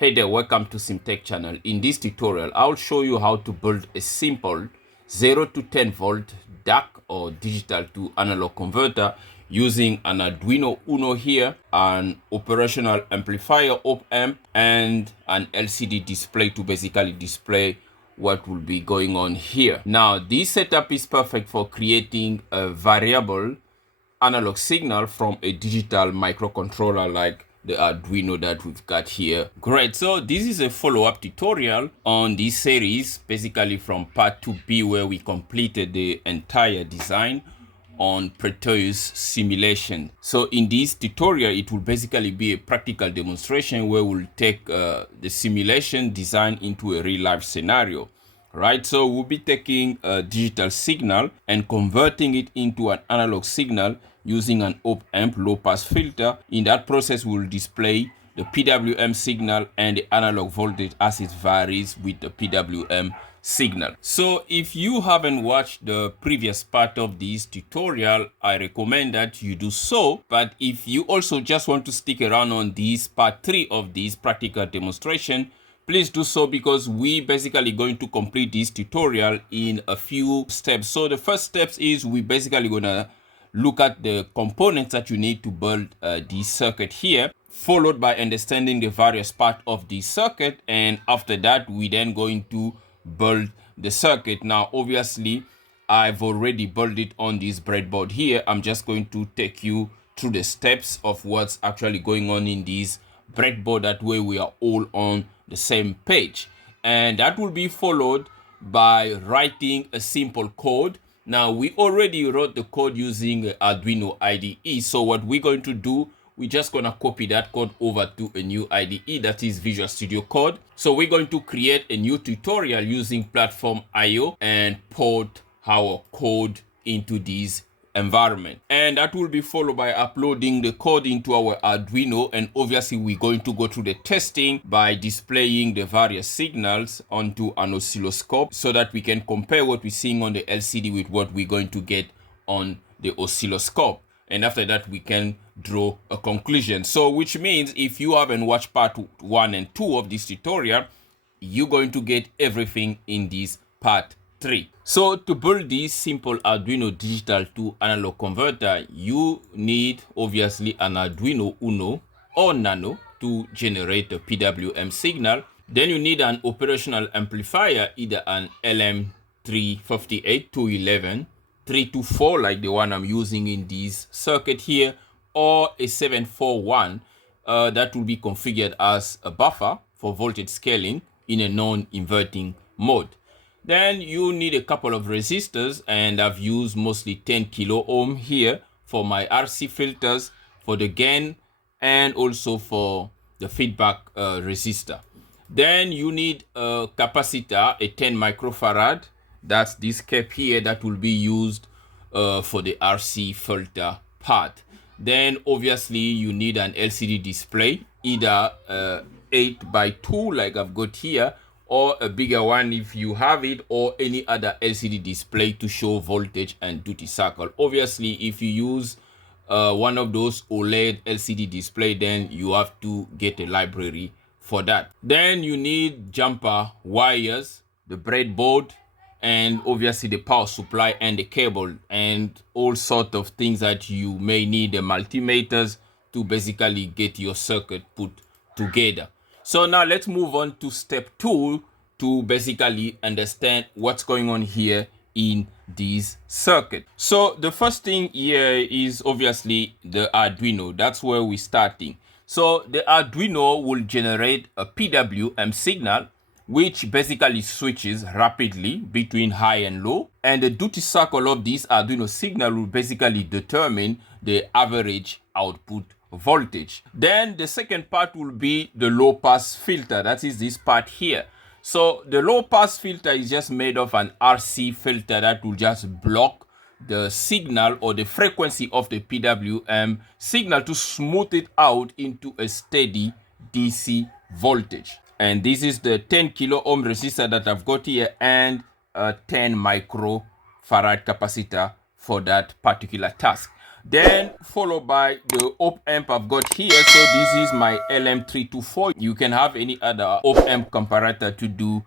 Hey there, welcome to CMTEQ channel. In this tutorial, I'll show you how to build a simple 0 to 10 volt DAC or digital to analog converter using an Arduino Uno here, an operational amplifier op-amp, and an LCD display to basically display what will be going on here. Now, this setup is perfect for creating a variable analog signal from a digital microcontroller like the Arduino that we've got here. Great, so this is a follow-up tutorial on this series, basically from part 2B, where we completed the entire design on Proteus simulation. So in this tutorial, it will basically be a practical demonstration where we'll take the simulation design into a real-life scenario. Right, so we'll be taking a digital signal and converting it into an analog signal using an op-amp low-pass filter. In that process, we'll display the PWM signal and the analog voltage as it varies with the PWM signal. So if you haven't watched the previous part of this tutorial, I recommend that you do so. But if you also just want to stick around on this part 3 of this practical demonstration, please do so, because we basically going to complete this tutorial in a few steps. So the first steps is we basically gonna look at the components that you need to build this circuit here, followed by understanding the various parts of the circuit, and after that we then going to build the circuit. Now obviously I've already built it on this breadboard here. I'm just going to take you through the steps of what's actually going on in this breadboard. That way we are all on the same page, and that will be followed by writing a simple code. Now we already wrote the code using Arduino IDE, so what we're going to do, we're just gonna copy that code over to a new IDE, that is Visual Studio Code. So we're going to create a new tutorial using PlatformIO and port our code into this environment, and that will be followed by uploading the code into our Arduino. And obviously we're going to go through the testing by displaying the various signals onto an oscilloscope so that we can compare what we're seeing on the LCD with what we're going to get on the oscilloscope, and after that we can draw a conclusion. So which means if you haven't watched part 1 and 2 of this tutorial, you're going to get everything in this part 3. So to build this simple Arduino digital to analog converter, you need obviously an Arduino Uno or Nano to generate a PWM signal. Then you need an operational amplifier, either an LM358 211, 324 like the one I'm using in this circuit here, or a 741 that will be configured as a buffer for voltage scaling in a non-inverting mode. Then you need a couple of resistors, and I've used mostly 10 kilo ohm here for my RC filters, for the gain, and also for the feedback resistor. Then you need a capacitor, a 10 microfarad. That's this cap here that will be used for the RC filter part. Then obviously you need an LCD display, either 8x2 like I've got here, or a bigger one if you have it, or any other LCD display to show voltage and duty cycle. Obviously, if you use one of those OLED LCD display, then you have to get a library for that. Then you need jumper wires, the breadboard, and obviously the power supply and the cable, and all sorts of things that you may need, the multimeters, to basically get your circuit put together. So now let's move on to step 2 to basically understand what's going on here in this circuit. So the first thing here is obviously the Arduino. That's where we're starting. So the Arduino will generate a PWM signal, which basically switches rapidly between high and low. And the duty cycle of this Arduino signal will basically determine the average output voltage. Then the second part will be the low pass filter. That is this part here. So the low pass filter is just made of an RC filter that will just block the signal or the frequency of the PWM signal to smooth it out into a steady DC voltage. And this is the 10 kilo ohm resistor that I've got here, and a 10 microfarad capacitor for that particular task. Then followed by the op amp I've got here. So this is my LM324. You can have any other op amp comparator to do